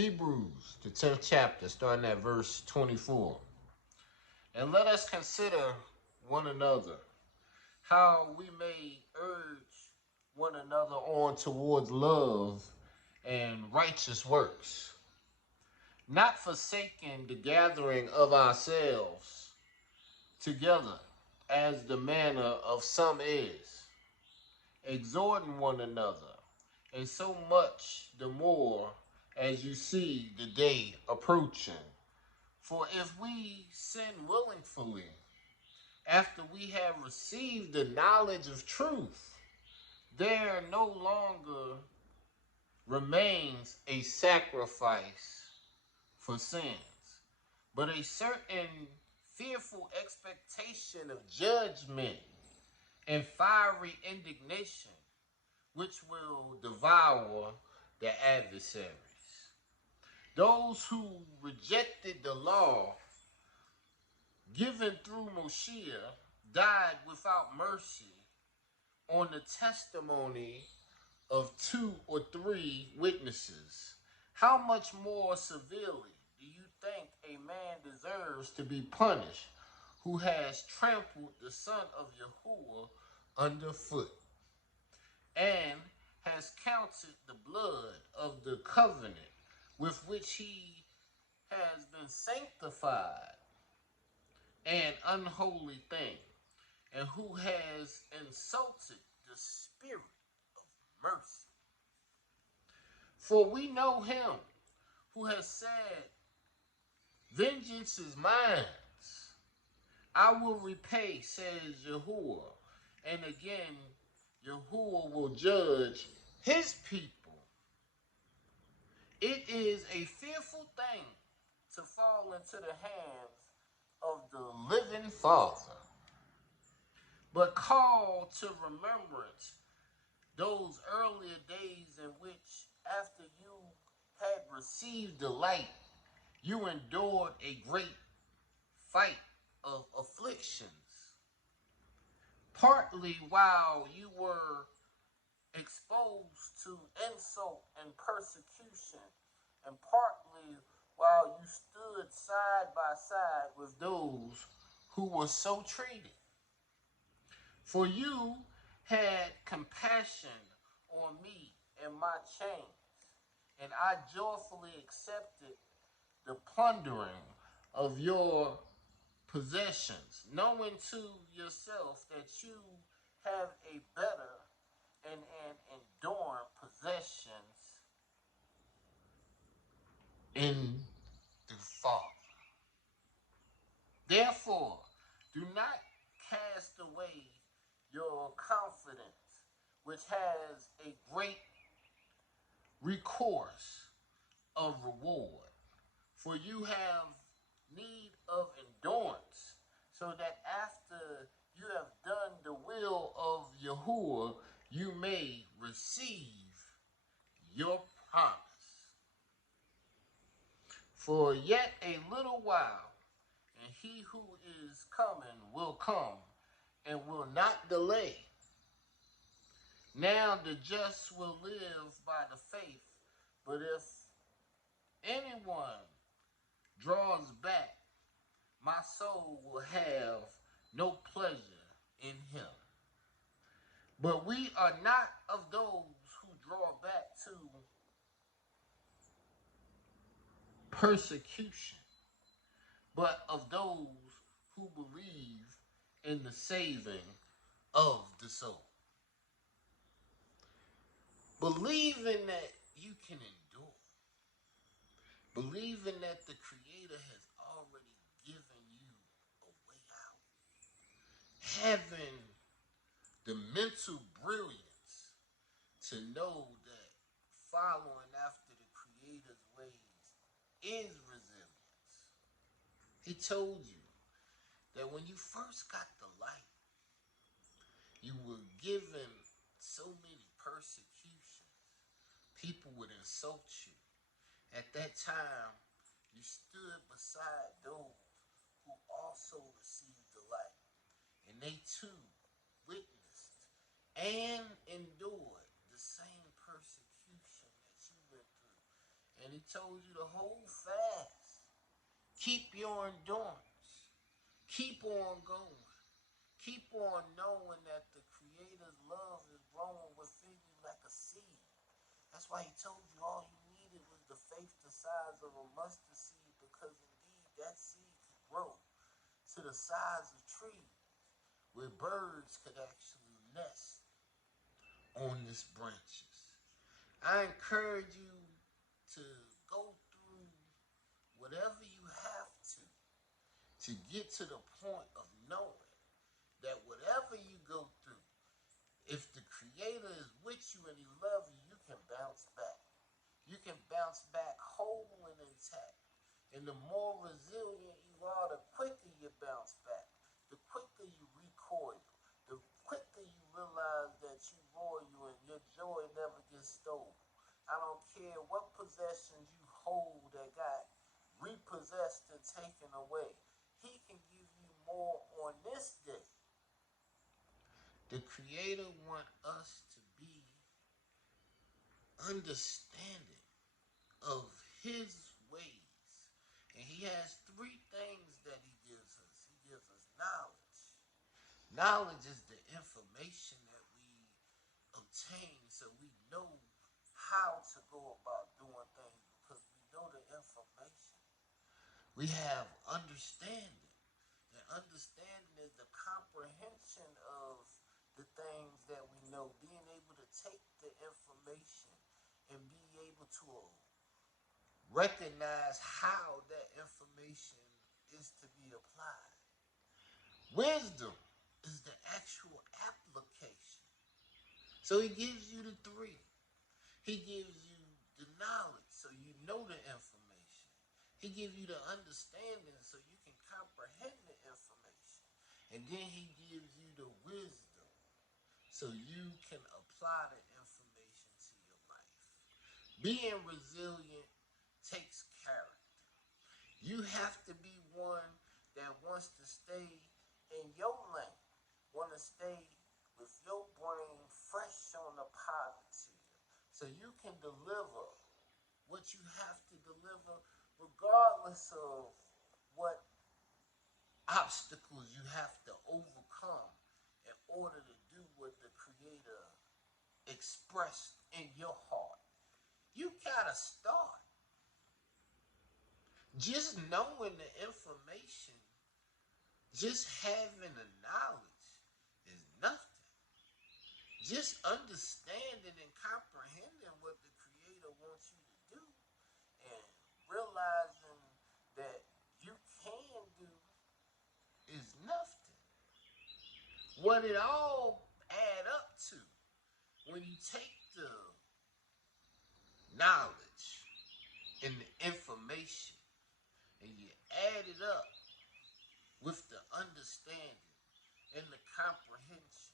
Hebrews, the 10th chapter, starting at verse 24. And let us consider one another, how we may urge one another on towards love and righteous works, not forsaking the gathering of ourselves together, as the manner of some is, exhorting one another, and so much the more as you see the day approaching. For if we sin willingly, after we have received the knowledge of truth, there no longer remains a sacrifice for sins, but a certain fearful expectation of judgment and fiery indignation, which will devour the adversaries. Those who rejected the law given through Moshe died without mercy on the testimony of 2 or 3 witnesses. How much more severely do you think a man deserves to be punished who has trampled the son of Yahuwah underfoot and has counted the blood of the covenant with which he has been sanctified an unholy thing, and who has insulted the spirit of mercy? For we know him who has said, vengeance is mine, I will repay, says Yahuwah. And again, Yahuwah will judge his people. It is a fearful thing to fall into the hands of the living Father, but call to remembrance those earlier days in which, after you had received the light, you endured a great fight of afflictions, partly while you were exposed to insult and persecution, and partly while you stood side by side with those who were so treated. For you had compassion on me and my chains, and I joyfully accepted the plundering of your possessions, knowing to yourself that you have a better and an enduring possessions in the Father. Therefore, do not cast away your confidence, which has a great recourse of reward. For you have need of endurance, so that after you have done the will of Yahuwah, you may receive your promise. For yet a little while, and he who is coming will come and will not delay. Now the just will live by the faith, but if anyone draws back, my soul will have no pleasure in him. But we are not of those who draw back to persecution, but of those who believe in the saving of the soul. Believing that you can endure, believing that the Creator has already given you a way out, having the mental brilliance to know that following after the Creator's ways is resilience. He told you that when you first got the light, you were given so many persecutions. People would insult you. At that time, you stood beside those who also received the light, and they too witnessed and endured the same persecution that you went through. And And he told you to hold fast. Keep your endurance. Keep on going. Keep on knowing that the Creator's love is growing within you like a seed. That's why he told you all you needed was the faith the size of a mustard seed, because indeed that seed could grow to the size of trees where birds could actually nest on its branches. I encourage you to go through whatever you have to get to the point of knowing that whatever you go through, if the Creator is with you and he loves you, you can bounce back. You can bounce back whole and intact. And the more resilient you are, the quicker you bounce back. The quicker you recoil. The quicker you realize that you royal and your joy never gets stolen. I don't care what possessions you hold that got repossessed and taken away. He can give you more on this day. The Creator wants us to be understanding of his ways. And he has three things that he gives us. He gives us knowledge. Knowledge is the information that we obtain so we know how to go about doing things because we know the information. We have understanding. And understanding is the comprehension of the things that we know, being able to take the information and be able to recognize how that information is to be applied. Wisdom is the actual application. So he gives you the three. He gives you the knowledge so you know the information. He gives you the understanding so you can comprehend the information. And then he gives you the wisdom so you can apply the information to your life. Being resilient takes character. You have to be one that wants to stay in your lane, want to stay with your brain fresh on the positive, so you can deliver what you have to deliver regardless of what obstacles you have to overcome in order to do what the Creator expressed in your heart. You gotta start. Just knowing the information, just having the knowledge is nothing. Just understanding and comprehending what the Creator wants you to do and realizing that you can do is nothing. What it all add up to when you take the knowledge and the information and you add it up with the understanding and the comprehension,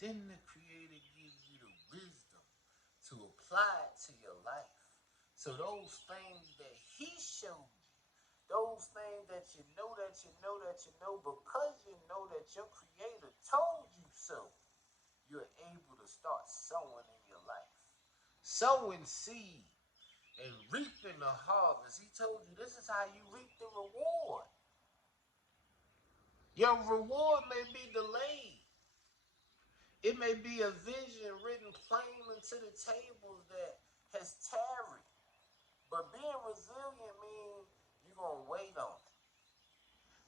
then the Creator gives you the wisdom to apply it to your life. So those things that he showed you, those things that you know, because you know that your Creator told you so, you're able to start sowing in your life. Sowing seed and reaping the harvest. He told you this is how you reap the reward. Your reward may be delayed. It may be a vision written plain into the tables that has tarried. But being resilient means you're going to wait on it.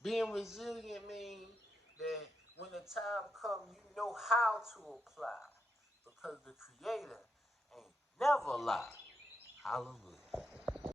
Being resilient means that when the time comes, you know how to apply. Because the Creator ain't never lied. Hallelujah.